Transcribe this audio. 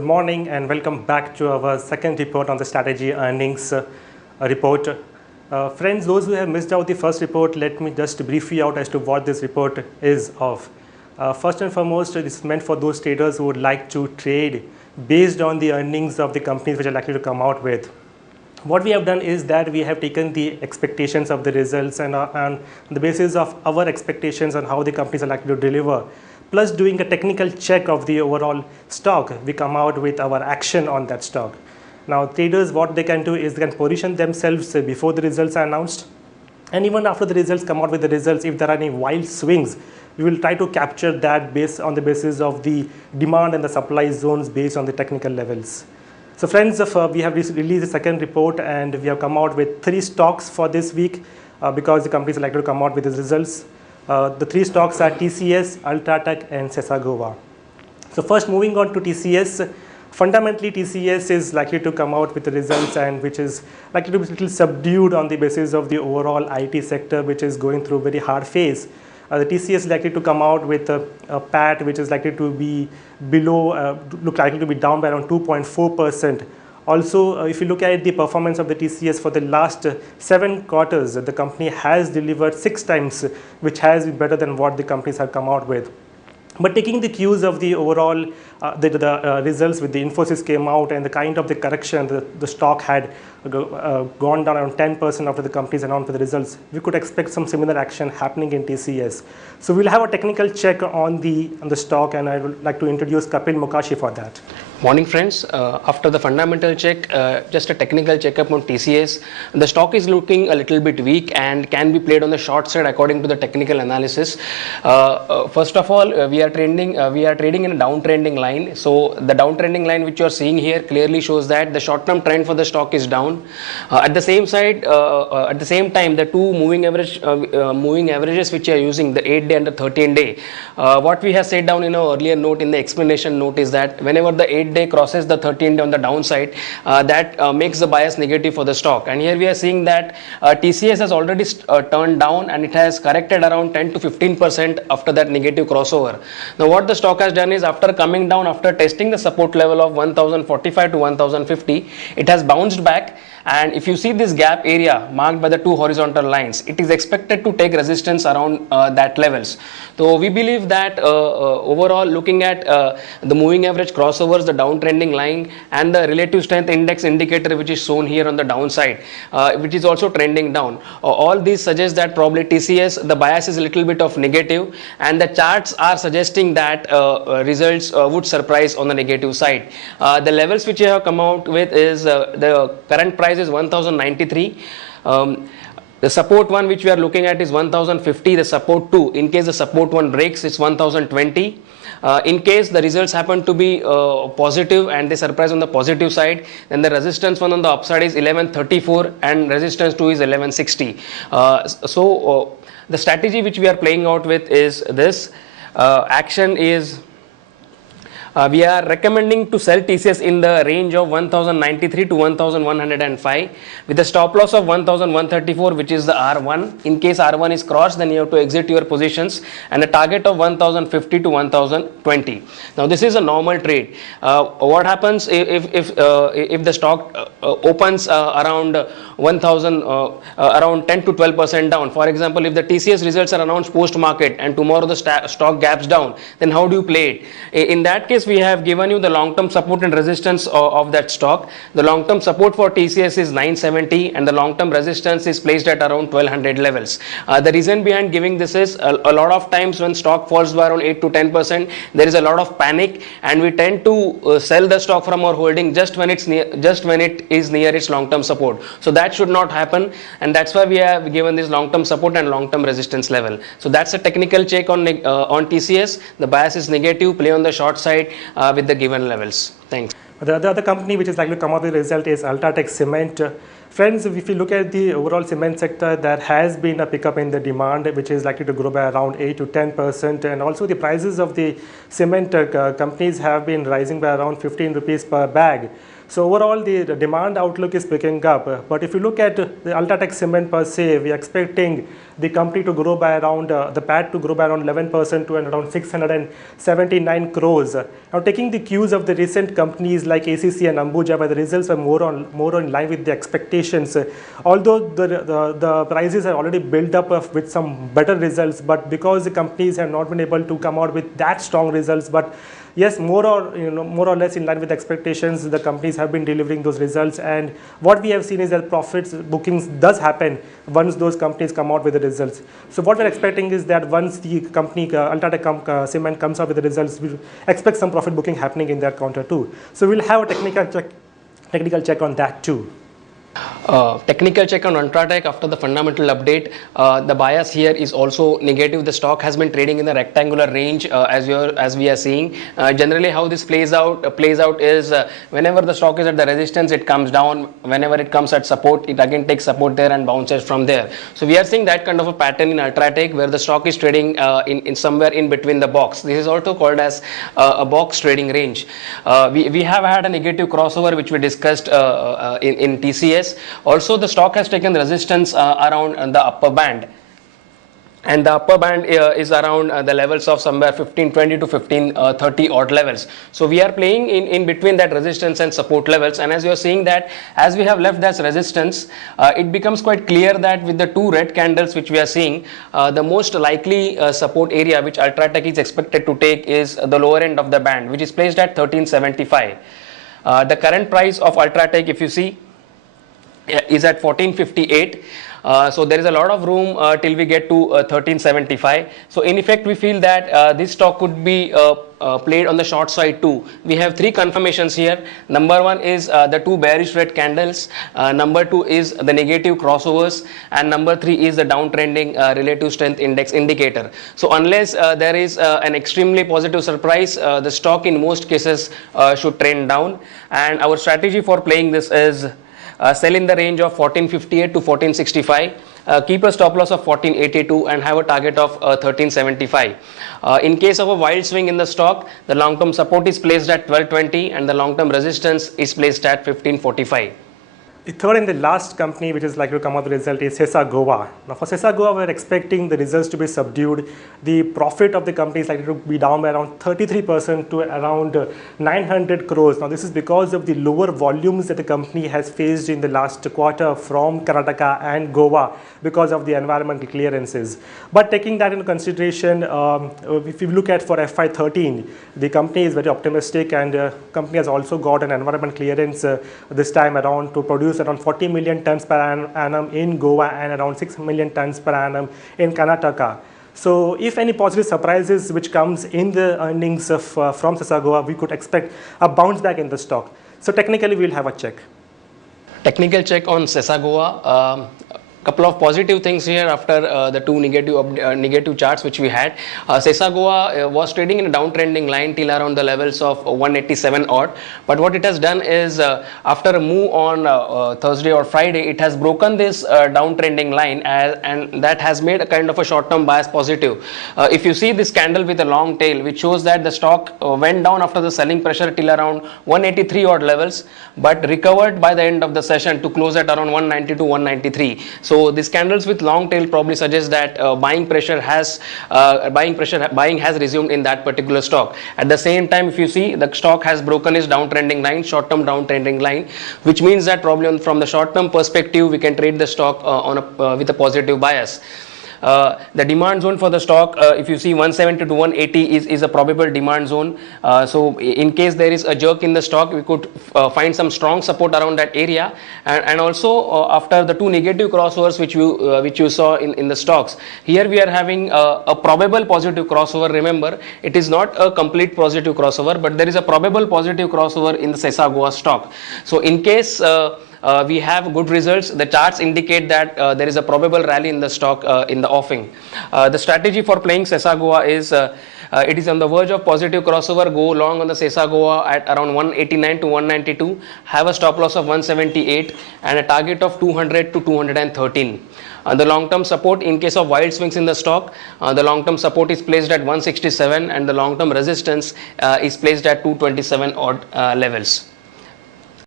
Good morning and welcome back to our second report on the strategy earnings report. Friends, those who have missed out the first report, let me just brief you out as to what this report is of. First and foremost, this is meant for those traders who would like to trade based on the earnings of the companies which are likely to come out with. What we have done is that we have taken the expectations of the results and on the basis of our expectations on how the companies are likely to deliver, plus doing a technical check of the overall stock, we come out with our action on that stock. Now, traders, what they can do is they can position themselves before the results are announced, and even after the results come out with the results, if there are any wild swings, we will try to capture that based on the basis of the demand and the supply zones based on the technical levels. So friends, we have released the second report and we have come out with 3 stocks for this week because the companies are likely to come out with the results. The 3 stocks are TCS, Ultratech and Sesagova. So first, moving on to TCS, fundamentally TCS is likely to come out with the results and which is likely to be a little subdued on the basis of the overall IT sector, which is going through a very hard phase. The TCS is likely to come out with a PAT which is likely to be below, likely to be down by around 2.4%. Also, if you look at the performance of the TCS for the last 7 quarters, the company has delivered 6 times, which has been better than what the companies have come out with. But taking the cues of the overall results with the Infosys came out and the kind of the correction the stock had gone down around 10% after the companies announced the results, we could expect some similar action happening in TCS. So we'll have a technical check on the stock, and I would like to introduce Kapil Mokashi for that. Morning friends, after the fundamental check, just a technical checkup on TCS. The stock is looking a little bit weak and can be played on the short side according to the technical analysis. First of all, we are trading in a downtrending line. So the downtrending line which you are seeing here clearly shows that the short-term trend for the stock is down. At the same time, the 2 moving averages which you are using, the 8-day and the 13-day, what we have said down in our earlier note in the explanation note is that whenever the 8-day crosses the 13-day on the downside, that makes the bias negative for the stock. And here we are seeing that TCS has already turned down and it has corrected around 10 to 15% after that negative crossover. Now what the stock has done is, after coming down, after testing the support level of 1045 to 1050, it has bounced back. And if you see this gap area marked by the 2 horizontal lines, it is expected to take resistance around that levels. So we believe that overall, looking at the moving average crossovers, the downtrending line and the relative strength index indicator which is shown here on the downside, which is also trending down, all these suggest that probably TCS, the bias is a little bit of negative, and the charts are suggesting that results would surprise on the negative side. The levels which I have come out with is the current price is 1093. The support one which we are looking at is 1050. The support 2, in case the support 1 breaks, it's 1020. In case the results happen to be positive and they surprise on the positive side, then the resistance one on the upside is 1134 and resistance 2 is 1160. The strategy which we are playing out with is this. Action is, we are recommending to sell TCS in the range of 1093 to 1105 with a stop loss of 1134, which is the R1. In case R1 is crossed, then you have to exit your positions, and a target of 1050 to 1020. Now this is a normal trade. What happens if the stock opens around 1000, around 10 to 12% down? For example, if the TCS results are announced post market and tomorrow the stock gaps down, then how do you play it? In that case, we have given you the long-term support and resistance of that stock. The long-term support for TCS is 970 and the long-term resistance is placed at around 1200 levels. The reason behind giving this is a lot of times when stock falls by around 8 to 10%, there is a lot of panic and we tend to sell the stock from our holding just when it is near its long-term support. So that should not happen, and that's why we have given this long-term support and long-term resistance level. So that's a technical check on TCS. The bias is negative, play on the short side with the given levels. Thanks. The other company which is likely to come out with the result is Ultratech Cement. Friends, if you look at the overall cement sector, there has been a pickup in the demand, which is likely to grow by around 8 to 10%. And also the prices of the cement companies have been rising by around 15 rupees per bag. So overall, the demand outlook is picking up. But if you look at the UltraTech Cement per se, we are expecting the company to grow by around, the PAT to grow by around 11% to around 679 crores. Now, taking the cues of the recent companies like ACC and Ambuja, where the results were more in line with the expectations, although the prices are already built up with some better results, but because the companies have not been able to come out with that strong results, but yes, more or less in line with expectations, the companies have been delivering those results. And what we have seen is that profits bookings does happen once those companies come out with the results. So what we're expecting is that once the company UltraTech Cement comes out with the results, we expect some profit booking happening in that counter too. So we'll have a technical check on that too. Technical check on UltraTech after the fundamental update. The bias here is also negative. The stock has been trading in the rectangular range as we are seeing. Generally, how this plays out is whenever the stock is at the resistance, it comes down. Whenever it comes at support, it again takes support there and bounces from there. So we are seeing that kind of a pattern in UltraTech, where the stock is trading in somewhere in between the box. This is also called as a box trading range. We have had a negative crossover, which we discussed in TCS. Also, the stock has taken resistance around the upper band, and the upper band is around the levels of somewhere 1520 to 1530 odd levels. So we are playing in between that resistance and support levels, and as you are seeing that as we have left that resistance, it becomes quite clear that with the two red candles which we are seeing, the most likely support area which UltraTech is expected to take is the lower end of the band, which is placed at 1375. The current price of UltraTech, if you see, is at 1458. So there is a lot of room till we get to 1375. So in effect, we feel that this stock could be played on the short side too. We have three confirmations here. Number one is the two bearish red candles. Number two is the negative crossovers, and number three is the downtrending relative strength index indicator. So unless there is an extremely positive surprise, the stock in most cases should trend down. And our strategy for playing this is sell in the range of 1458 to 1465, keep a stop loss of 1482 and have a target of 1375. In case of a wild swing in the stock, the long-term support is placed at 1220 and the long-term resistance is placed at 1545. The third and the last company which is likely to come out with the result is Sesa Goa. Now for Sesa Goa, we're expecting the results to be subdued. The profit of the company is likely to be down by around 33% to around 900 crores. Now this is because of the lower volumes that the company has faced in the last quarter from Karnataka and Goa because of the environmental clearances. But taking that into consideration, if you look at for FY13, the company is very optimistic, and the company has also got an environment clearance this time around to produce around 40 million tons per annum in Goa and around 6 million tons per annum in Karnataka. So if any positive surprises which comes in the earnings of, from Sesa Goa, we could expect a bounce back in the stock. So technically we'll have a check. Technical check on Sesa Goa. Couple of positive things here after the two negative charts which we had. Sesa Goa was trading in a downtrending line till around the levels of 187 odd, but what it has done is after a move on Thursday or Friday, it has broken this downtrending line, and that has made a kind of a short-term bias positive. If you see this candle with a long tail, which shows that the stock went down after the selling pressure till around 183 odd levels, but recovered by the end of the session to close at around 190 to 193. So these candles with long tail probably suggest that buying has resumed in that particular stock. At the same time, if you see, the stock has broken its downtrending line, short-term downtrending line, which means that probably from the short-term perspective, we can trade the stock with a positive bias. The demand zone for the stock, if you see 170 to 180 is a probable demand zone. So in case there is a jerk in the stock, we could find some strong support around that area. And also after the two negative crossovers which you saw in the stocks, here we are having a probable positive crossover. Remember, it is not a complete positive crossover, but there is a probable positive crossover in the Sesa Goa stock. So in case we have good results, the charts indicate that there is a probable rally in the stock in the offing. The strategy for playing Sesa Goa is it is on the verge of positive crossover. Go long on the Sesa Goa at around 189 to 192, have a stop loss of 178 and a target of 200 to 213. The long-term support, in case of wild swings in the stock, the long-term support is placed at 167 and the long-term resistance is placed at 227 odd levels.